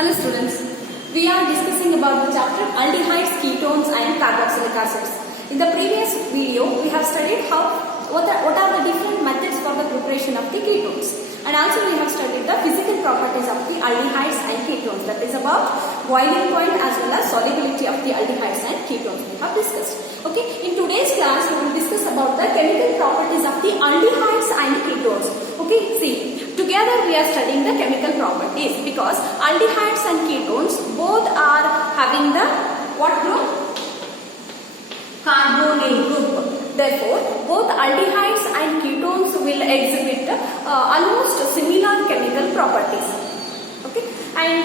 Hello students, we are discussing about the chapter aldehydes, ketones and carboxylic acids. In the previous video, we have studied what are the different methods for the preparation of the ketones, and also we have studied the physical properties of the aldehydes and ketones, that is about boiling point as well as solubility of the aldehydes and ketones we have discussed. Okay, in today's class we will discuss about the chemical properties of the aldehydes and ketones. Okay, see, together we are studying the chemical properties because aldehydes and ketones both are having the what group? Carbonyl group. Therefore, both aldehydes and ketones will exhibit almost similar chemical properties. Okay, and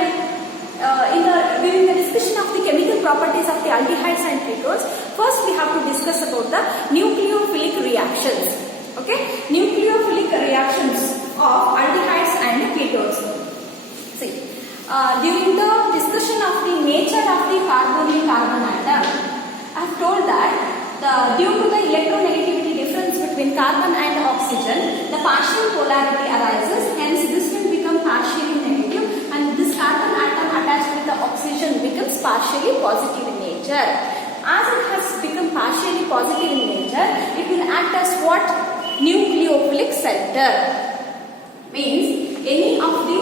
during the discussion of the chemical properties of the aldehydes and ketones, first we have to discuss about the nucleophilic reactions. Okay, nucleophilic reactions of aldehydes and ketones. See, during the discussion of the nature of the carbonyl carbon atom, I have told that due to the electronegativity difference between carbon and oxygen, the partial polarity arises. Hence, this will become partially negative, and this carbon atom attached with the oxygen becomes partially positive in nature. As it has become partially positive in nature, it will act as what? Nucleophilic center. Means any of the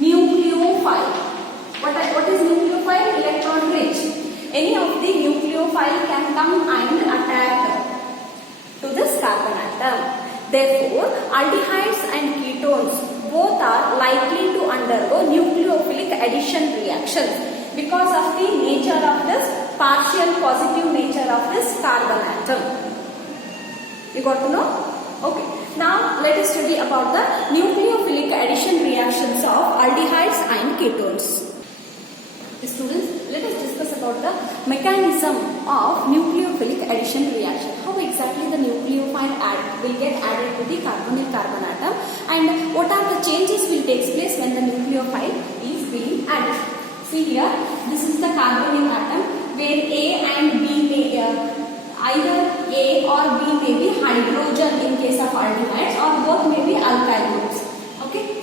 nucleophile. What is nucleophile? Electron rich. Any of the nucleophile can come and attack to this carbon atom. Therefore, aldehydes and ketones both are likely to undergo nucleophilic addition reactions because of the nature of this partial positive nature of this carbon atom. You got to know? Okay. Now let us study about the nucleophilic addition reactions of aldehydes and ketones. Students, let us discuss about the mechanism of nucleophilic addition reaction. How exactly the nucleophile will get added to the carbonyl carbon atom, and what are the changes will take place when the nucleophile is being added. See here, this is the carbonyl atom where A and B may either A or B may be hydrogen in case of aldehydes, or both may be alkyl groups. Okay,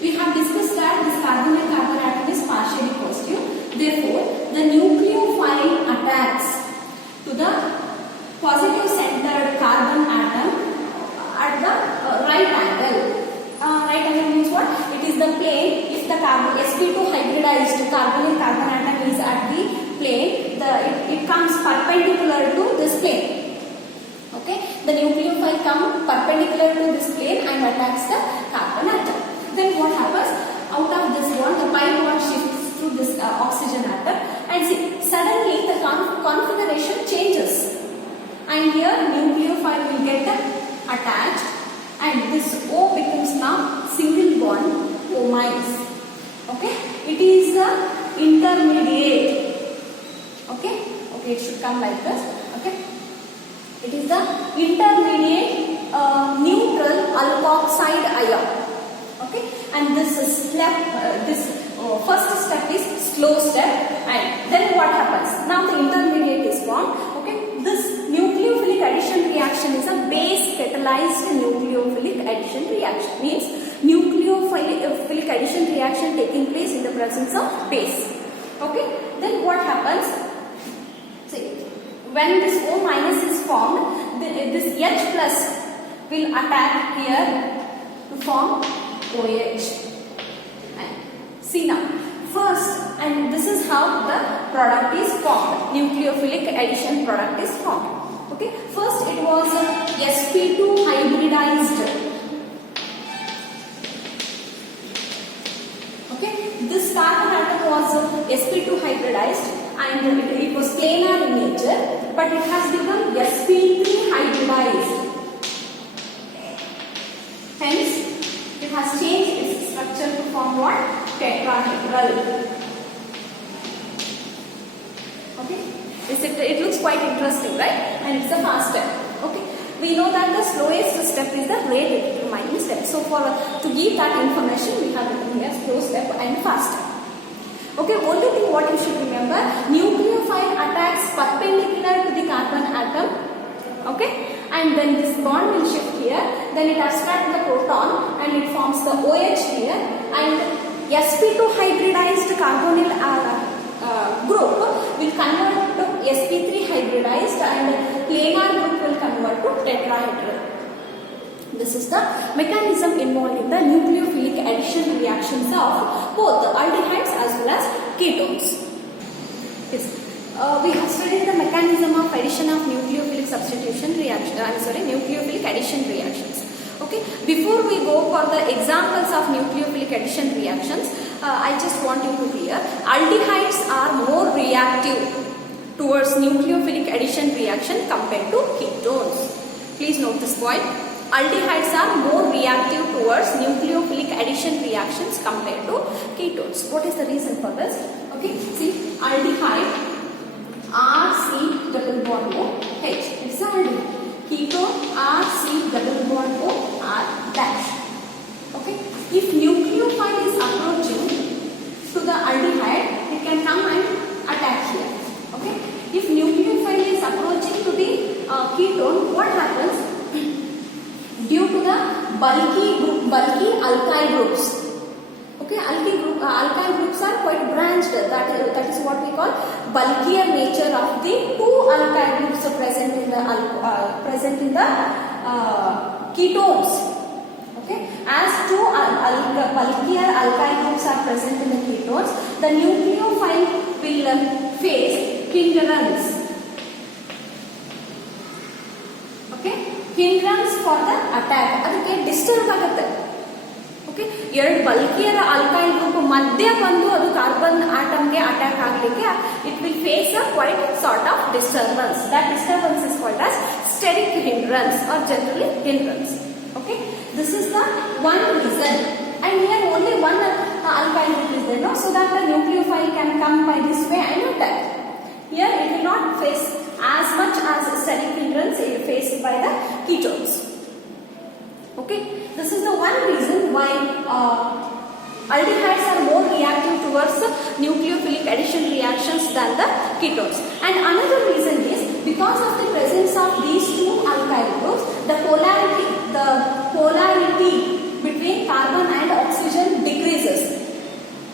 we have discussed that this carbonyl carbon atom is partially positive. Therefore, the nucleophile attacks to the positive centered carbon atom at the right angle. Right angle means what? It is the plane. If the sp2 hybridized carbonyl carbon atom is at the plane, it comes perpendicular to this plane. Okay, the nucleophile comes perpendicular to this plane and attacks the carbon atom. Then what happens? Out of this bond, the pi bond shifts to this oxygen atom, and see, suddenly the configuration changes, and here nucleophile will get attached, and this O becomes now single bond O minus. Okay, it is the intermediate. Okay, it should come like this. Okay, it is the intermediate neutral alkoxide ion. Okay, and this first step is slow step, and then what happens? Now the intermediate is formed. Okay, this nucleophilic addition reaction is a base catalyzed nucleophilic addition reaction. Means nucleophilic addition reaction taking place in the presence of base. Okay, then what happens? See, when this O minus is formed, this H plus will attack here to form OH. And see now, first, and this is how the product is formed. Nucleophilic addition product is formed. Okay, first it was sp2 hybridized. Okay, this carbon atom was sp2 hybridized, and it was planar in nature, but it has become sp3 hybridized. Hence, it has changed its structure to form what? Tetrahedral. Okay, it looks quite interesting, right? And it's a fast step. Okay, we know that the slowest step is the rate determining step. So to give that information, we have written here slow step and fast step. Okay, only thing what you should remember, nucleophile attacks perpendicular to the carbon atom. Okay, and then this bond will shift here, then it attracts the proton and it forms the OH here, and sp2 hybridized carbonyl group will convert to sp3 hybridized, and planar group will convert to tetrahedral. This is the mechanism involved in the nucleophilic addition reactions of both aldehydes as well as ketones. Yes. We have studied the mechanism of addition of nucleophilic substitution reaction. Nucleophilic addition reactions. Okay. Before we go for the examples of nucleophilic addition reactions, I just want you to hear aldehydes are more reactive towards nucleophilic addition reaction compared to ketones. Please note this point. Aldehydes are more reactive towards nucleophilic addition reactions compared to ketones. What is the reason for this? Okay, see, aldehyde RC double bond O H. It's an aldehyde. Ketone RC double bond O R dash. Okay, if nucleophile is approaching to the aldehyde, it can come and attack here. Okay, if nucleophile is approaching to the ketone, what happens? Due to the bulky alkyl groups. Okay, alkyl groups are quite branched. That is what we call bulkier nature of the two alkyl groups present in the ketones. Okay, as two bulkier alkyl groups are present in the ketones, the nucleophile will face hindrance. Hindrance for the attack. ಅದಕ್ಕೆ disturb ಆಗುತ್ತೆ. Okay, ಎರಡು ಬಲ್ಕಿಯರ alkyl group ಮಧ್ಯೆ ಬಂದು ಅದು carbon ಆಟಮ್ಗೆ attack ಆಗಲಿಕ್ಕೆ it will face a quite sort of disturbance. That disturbance is called as steric hindrance or generally hindrance. Okay, this is the one reason, and here only one alkyl group is there, no? So that the nucleophile can come by this way and attack. Here it will not face as much as steric hindrance faced by the ketones. Okay, this is the one reason why aldehydes are more reactive towards the nucleophilic addition reactions than the ketones. And another reason is because of the presence of these two alkyl groups, the polarity between carbon and oxygen decreases.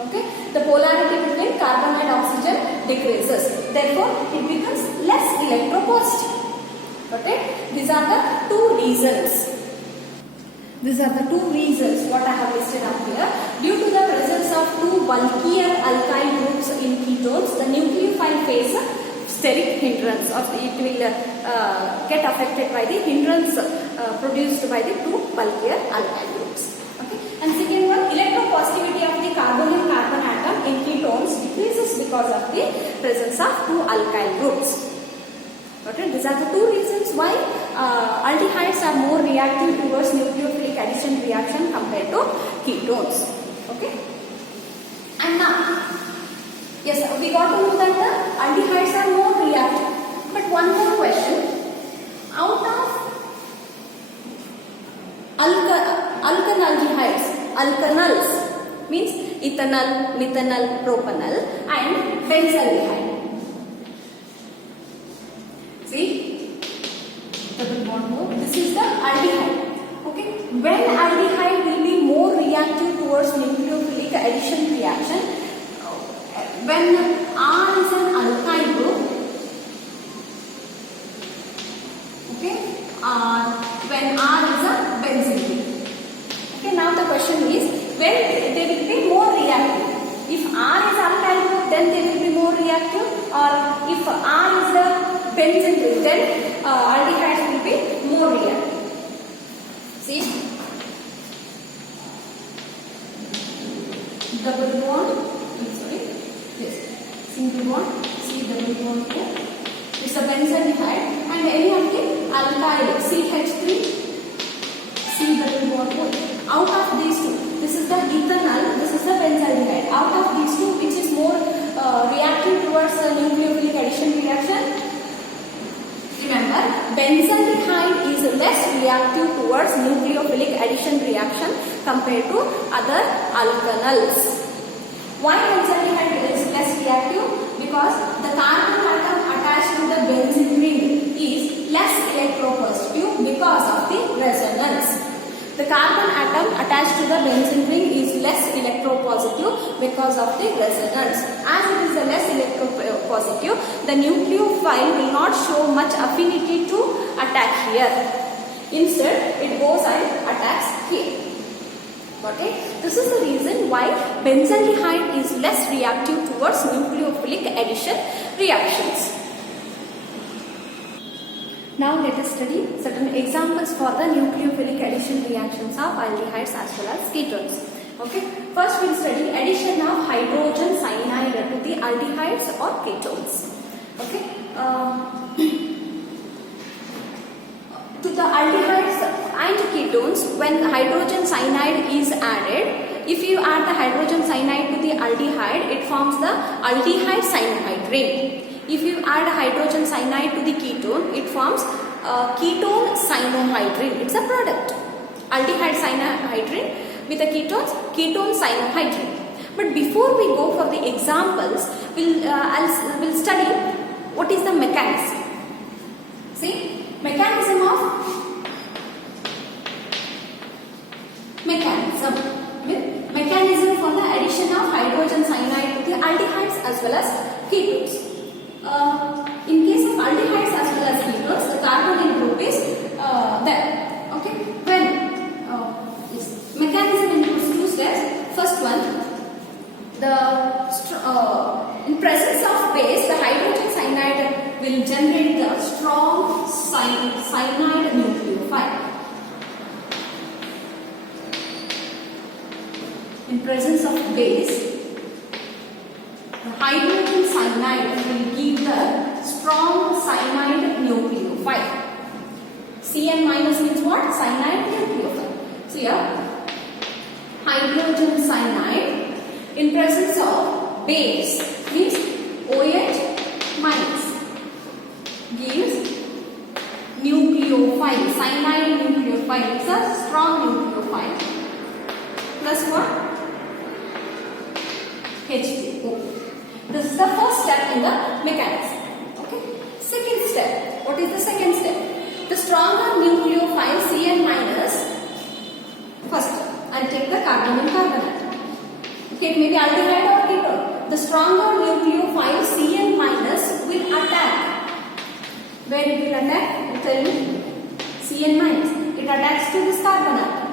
Okay, the polarity between carbon and oxygen decreases. Therefore, it becomes less electropositive. Okay, these are the two reasons. These are the two reasons what I have listed up here. Due to the presence of two bulkier alkyl groups in ketones, the nucleophile face steric hindrance, or it will get affected by the hindrance produced by the two bulkier alkyl groups. Okay, and second one, electropositivity of the carbonyl carbon atom in ketones decreases because of the presence of two alkyl groups. Okay, these are the two reasons why aldehydes are more reactive towards nucleophilic addition reaction compared to ketones. Okay, and now, yes, we got to know that the aldehydes are more reactive. But one more question: out of alkanaldehydes, alkanals means ethanol, methanol, propanol, and benzaldehyde. See, double bond O. This is the aldehyde. Okay, when aldehyde will be more reactive towards nucleophilic addition reaction, when R is an alkyl group. Okay, when R is a benzene group. Okay, now the question is, when they will be more reactive? If R is alkyl group, then they will be more reactive, or if R is the benzene group, then aldehydes will be more reactive. See, double bond, yes, single bond, C double bond O. It's a benzaldehyde, and any of the alkyl CH3, C double bond O. Out of these two, this is the ethanol, this is the benzaldehyde. Out of these two, which is more reactive towards the nucleophilic addition reaction? Remember, benzaldehyde is less reactive towards nucleophilic addition reaction compared to other alkanals. Why benzaldehyde is less reactive? Because the carbon atom attached to the benzene ring is less electropositive because of the resonance. The carbon atom attached to the benzene ring is less electropositive because of the resonance. As it is a less electropositive, the nucleophile will not show much affinity to attack here. Instead, it goes and attacks here. Okay, this is the reason why benzaldehyde is less reactive towards nucleophilic addition reactions. Now let us study certain examples for the nucleophilic addition reactions of aldehydes as well as ketones. Okay, first we will study addition of hydrogen cyanide to the aldehydes or ketones. Okay, to the aldehydes and ketones, when hydrogen cyanide is added, if you add the hydrogen cyanide to the aldehyde, it forms the aldehyde cyanohydrin. If you add hydrogen cyanide to the ketone, it forms ketone cyanohydrin. It's a product. Aldehyde cyanohydrin with the ketones, ketone cyanohydrin. But before we go for the examples, we'll study what is the mechanism. See, mechanism for the addition of hydrogen cyanide to the aldehydes as well as ketones. In case of aldehydes as well as ketones, the carbonyl group is there. Okay, when this mechanism includes two steps. First one, in presence of base, the hydrogen cyanide will generate the strong cyanide nucleophile. In presence of base, the hydrogen cyanide will give the strong cyanide nucleophile. Cn minus means what? Cyanide nucleophile. So here, hydrogen cyanide in presence of base means OH minus gives nucleophile. Cyanide nucleophile is a strong nucleophile. Plus what? H2O. This is the first step in the mechanism. Okay. Second step. What is the second step? The stronger nucleophile Cn minus. First, I'll take the carbon and carbon atom. Okay, it may be aldehyde or ketone. The stronger nucleophile Cn minus will attack. Where it will attack? Tell me. Cn minus. It attacks to this carbon atom.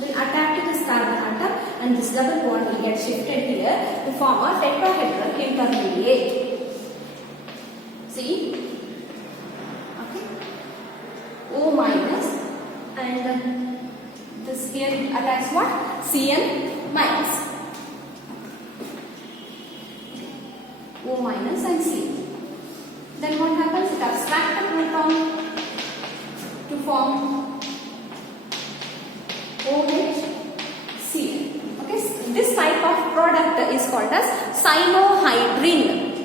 Will attack to this carbon atom, and this double bond will get shifted here to form a tetrahedral intermediate. See? Okay. O minus, and this here attacks what? Cn minus. O minus and Cn. Then what happens? It abstracts the proton to form OH, Cn. Okay, this type of product is called as cyanohydrin.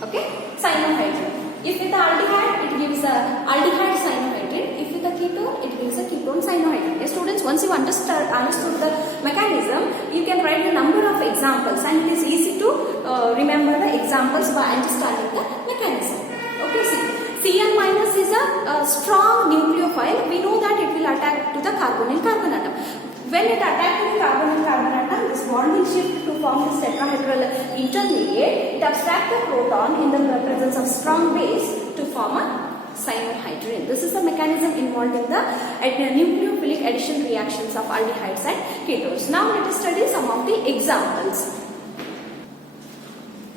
Okay, cyanohydrin. If with the aldehyde, it gives a aldehyde cyanohydrin. If with a ketone, it gives a ketone cyanohydrin. Okay, students, once you understood the mechanism, you can write a number of examples, and it is easy to remember the examples by understanding the mechanism. Okay, see. Cn minus is a strong nucleophile. We know that it will attack to the carbonyl carbon atom. When it attacks to the carbonyl carbon atom, this bond will shift to form this tetrahedral intermediate. It abstracts the proton in the presence of strong base to form a cyanohydrin. This is the mechanism involved in the nucleophilic addition reactions of aldehydes and ketones. Now let us study some of the examples.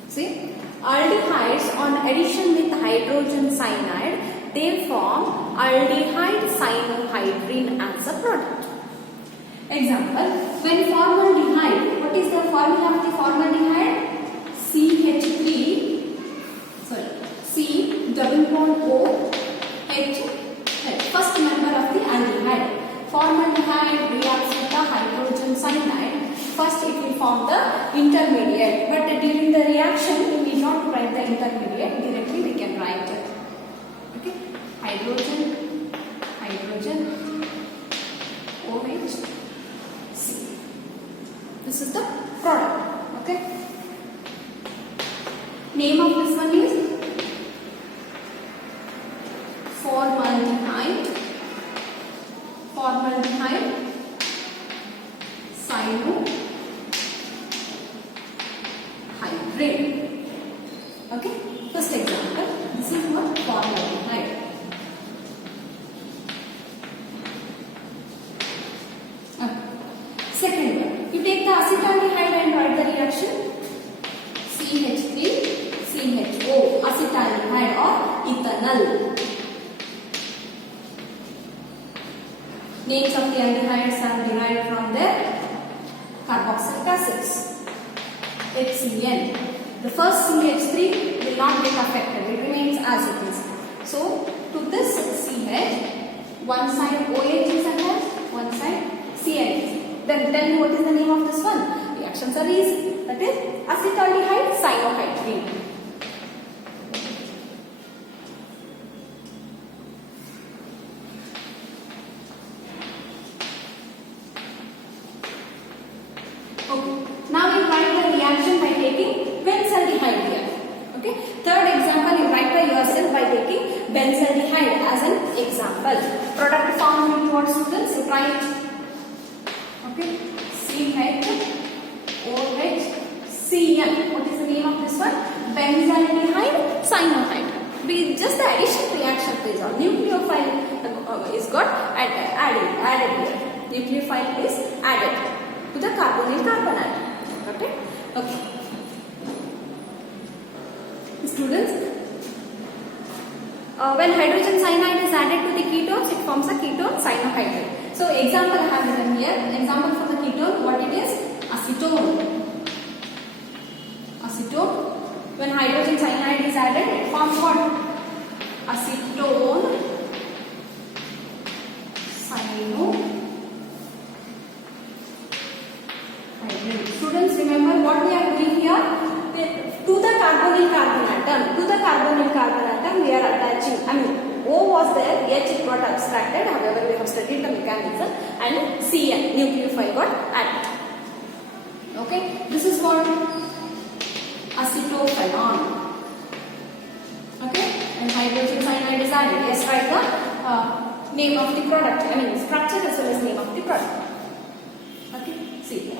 See? Aldehydes on addition with hydrogen cyanide, they form aldehyde cyanohydrin as a product. Example, when formaldehyde, what is the formula of the formaldehyde? C double bond O H. First member of the aldehyde. Formaldehyde reacts with the hydrogen cyanide. First it will form the intermediate, but during the reaction we need not write the intermediate, directly we can write it. Okay, hydrogen, OH, C. This is the product. Okay. Name of this one is hydride. Okay, first example, this is what formaldehyde. Second one, you take the acetaldehyde and write the reaction. CH3CHO, acetaldehyde or ethanol. Names of the aldehydes are derived from their carboxylic acids. HCN. The first CH3 will not get affected, it remains as it is. So, to this CH, one side OH is attached, one side CN. Then tell me what is the name of this one? Reactions are easy. That is acetaldehyde cyanohydrine. Okay. Now you write the reaction by taking benzaldehyde here. Okay. Third example, you write by yourself by taking benzaldehyde as an example. Product formed in what, students? You try it. Okay. CHOHCN. What is the name of this one? Benzaldehyde cyanohydrine. Just the addition reaction is on. Nucleophile is got added here. Nucleophile is added to the carbonyl carbon atom. Okay. Okay. Students, when hydrogen cyanide is added to the ketones, it forms a ketone cyanohydride. So example I have written here. Example for the ketone, what it is? Acetone. Acetone. When hydrogen cyanide is added, it forms what? Acetone cyanohydride. Students, remember what we are doing here? To the carbonyl carbon atom, we are attaching. O was there, H got abstracted. However, we have studied the mechanism, and CN, nucleophile, got added. Okay, this is what acetophenone. Okay, and hydrogen cyanide is added. Yes, write the name of the product. I mean, structure as well as name of the product. Okay, see.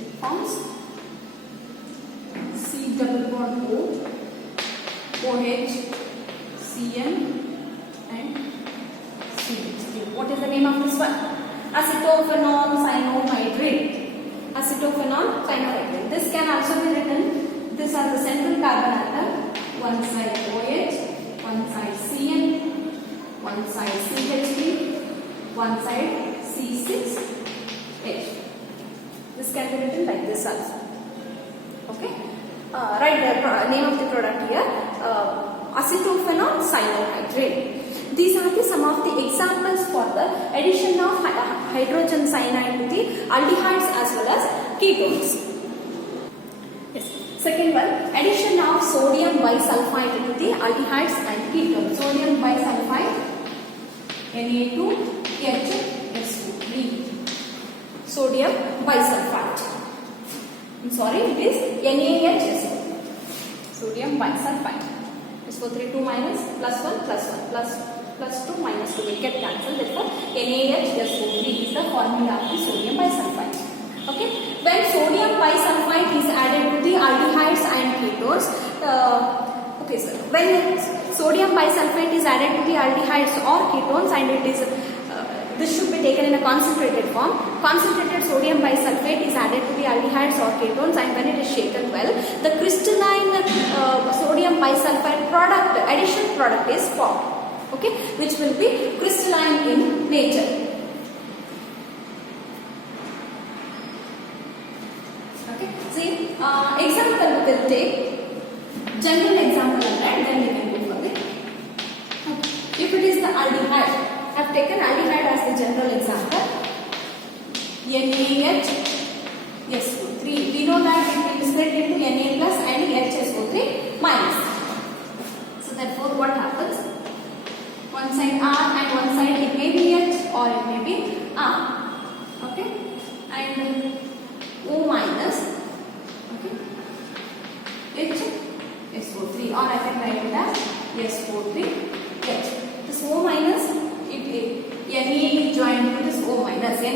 It forms C double bond O, OH, CN and CH3. What is the name of this one? Acetophenone cyanohydride. Acetophenone cyanohydride. This can also be written. These are the central carbon atom. One side OH, one side CN, one side CH3, one side C6H. This can be written like this also. Okay. Write the name of the product here. Acetophenone cyanohydride. These are some of the examples for the addition of hydrogen cyanide to the aldehydes as well as ketones. Yes. Second one, addition of sodium bisulfite to the aldehydes and ketones. Sodium bisulfite, Na2HSO3. Sodium bisulfite. I'm sorry, it is NaHSO. Sodium bisulfite. SO3 2 minus plus 1 plus 1 plus 2 minus 2 will get cancelled. Therefore, NaHSO3 is the formula of the sodium bisulfite. Okay. When sodium bisulfite is added to the aldehydes and ketones, okay, sir. When sodium bisulfite is added to the aldehydes or ketones and it is this should be taken in a concentrated form. Concentrated sodium bisulfate is added to the aldehydes or ketones, and when it is shaken well, the crystalline sodium bisulfite product, addition product is formed. Okay, which will be crystalline in nature. Okay, see, example we will take general example, right? Then we can go for it. If it is the aldehyde, I have taken aldehyde as the general example. NaHSO3. We know that it will split into Na plus and HSO3 minus. So therefore, what happens? One side R and one side it may be H or it may be R. Okay, and O minus. Okay, HSO3, or I can write it as SO3H. This O minus. Na is joined to this O minus. Na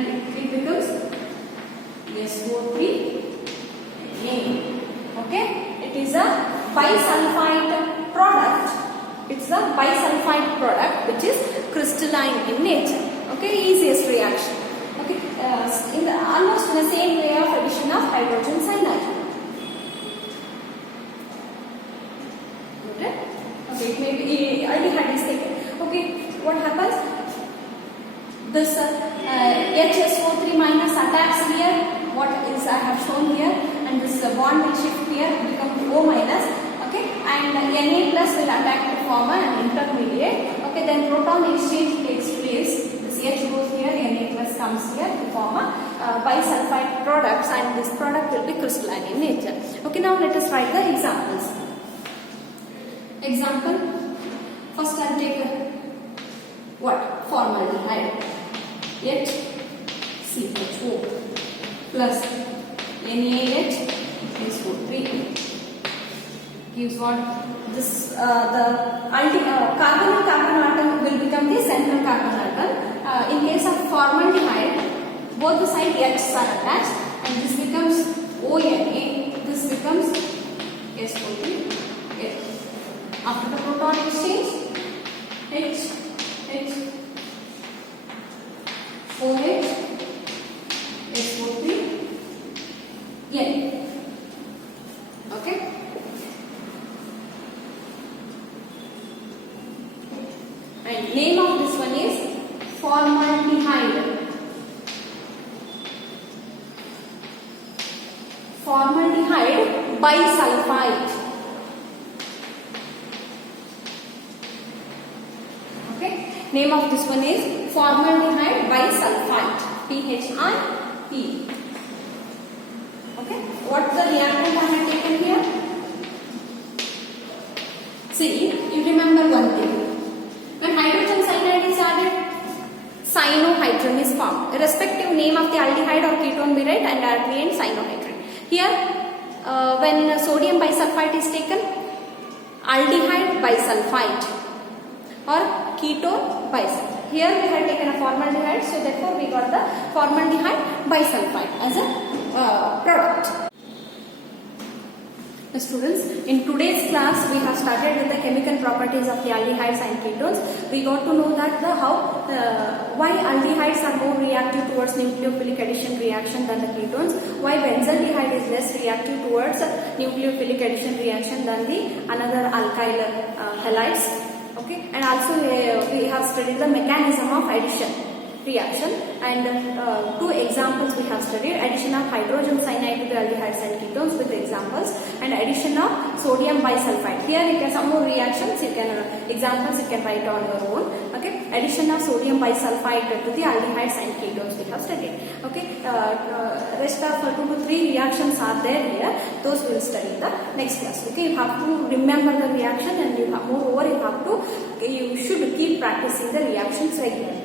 and it becomes SO3. Okay, it is a bisulfite product. It's a bisulfite product which is crystalline in nature. Okay, easiest reaction. Okay, in the almost in the same way of addition of hydrogen cyanide. Okay, okay, it may be aldehyde is taken. Okay, what happens? This HSO3 minus attacks here. What is I have shown here, and this bond will shift here, become O minus. Okay, and Na plus will attack to form an intermediate. Okay, then proton exchange takes place. This H goes here, Na plus comes here to form a bisulfite products, and this product will be crystalline in nature. Okay, now let us write the examples. Example. First, I'll take what? Formaldehyde. HCHO plus NaHSO3 gives what? This the carbon and carbon atom will become the central carbon atom. In case of formaldehyde, both the side H's are attached, and this becomes ONA. This becomes SO3. After the proton exchange, H OH SO3 N. Okay. And name of this one is formaldehyde. Formaldehyde bisulfite. Okay. Name of this one is formaldehyde bisulfite. PHIP. Okay. What's the reactant I have taken here? See, you remember one thing. When hydrogen cyanide is added, cyanohydrin is formed. Irrespective name of the aldehyde or ketone we write, and directly end cyanohydrin. Here, when sodium bisulfite is taken, aldehyde bisulfite or ketone bisulfite. Here we have taken a formaldehyde, so therefore we got the formaldehyde bisulfite as a product. Students, in today's class we have started with the chemical properties of the aldehydes and ketones. We got to know that why aldehydes are more reactive towards nucleophilic addition reaction than the ketones, why benzaldehyde is less reactive towards nucleophilic addition reaction than the another alkyl halides. Okay, and also we have studied the mechanism of addition reaction, and two examples we have studied: addition of hydrogen cyanide to the aldehydes and ketones with examples, and addition of sodium bisulfite. Here it has some more reactions, you can examples you can write on your own. Okay, addition of sodium bisulfite to the aldehydes and ketones we have studied. Okay, rest of 2 to 3 reactions are there here, those we will study in the next class. Okay, you have to remember the reaction, and you have moreover you should keep practicing the reactions regularly.